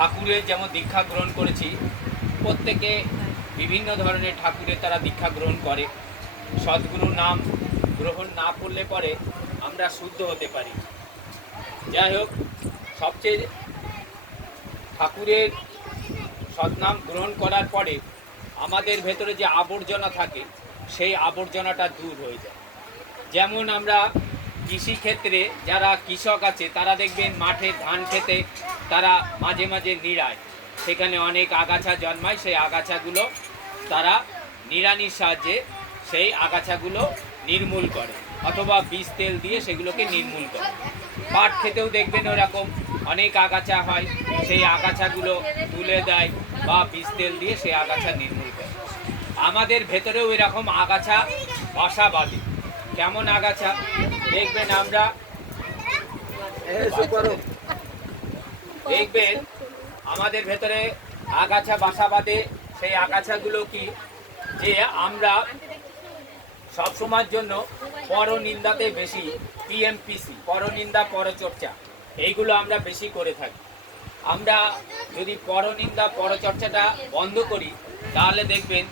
ঠাকুরের যেমন দীক্ষা গ্রহণ করেছি, প্রত্যেকে বিভিন্ন ধরনের ঠাকুরের তারা দীক্ষা গ্রহণ করে। সদ্গুরু নাম গ্রহণ না করলে পরে আমরা শুদ্ধ হতে পারি। যাই হোক, সবচেয়ে ঠাকুরের সৎনাম গ্রহণ করার পরে আমাদের ভেতরে যে আবর্জনা থাকে সেই আবর্জনাটা দূর হয়ে যায়। যেমন আমরা কৃষিক্ষেত্রে যারা কৃষক আছে তারা দেখবেন মাঠে ধান খেতে তারা মাঝে মাঝে নিড়ায়, সেখানে অনেক আগাছা জন্মায়, সেই আগাছাগুলো তারা নিড়ানির সাহায্যে সেই আগাছাগুলো নির্মূল করে, অথবা বীজ তেল দিয়ে সেগুলোকে নির্মূল করে। পাট খেতেও দেখবেন ওরকম অনেক আগাছা হয়, সেই আগাছাগুলো তুলে দেয় বা বীজ তেল দিয়ে সেই আগাছা নির্মূল করে। আমাদের ভেতরেও এরকম আগাছা বাসা বাঁধে। কেমন আগাছা দেখবেন, আমরা দেখবেন আমাদের ভেতরে আগাছা বাসা বাঁধে। সেই আগাছাগুলো কি, যে আমরা সবসময়ের জন্য পরনিন্দাতে বেশি, পিএমপিসি, পরনিন্দা পরচর্চা, এইগুলো আমরা বেশি করে থাকি। আমরা যদি পরনিন্দা পরচর্চাটা বন্ধ করি তাহলে দেখবেন